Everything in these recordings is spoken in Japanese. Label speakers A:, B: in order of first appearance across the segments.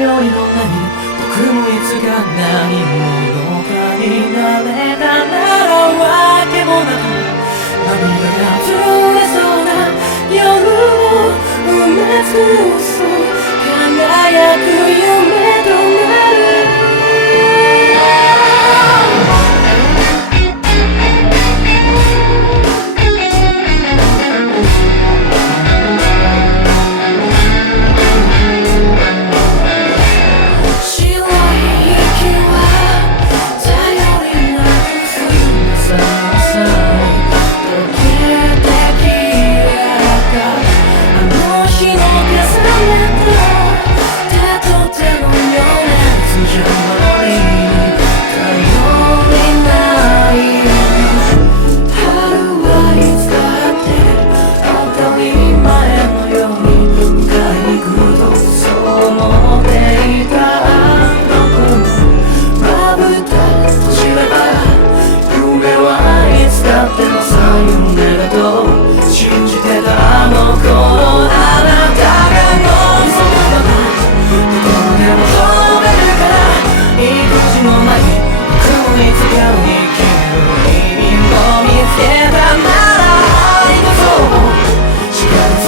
A: よいの何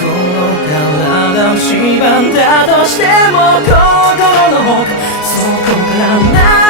A: この体を縛んだとしても心の奥そこから何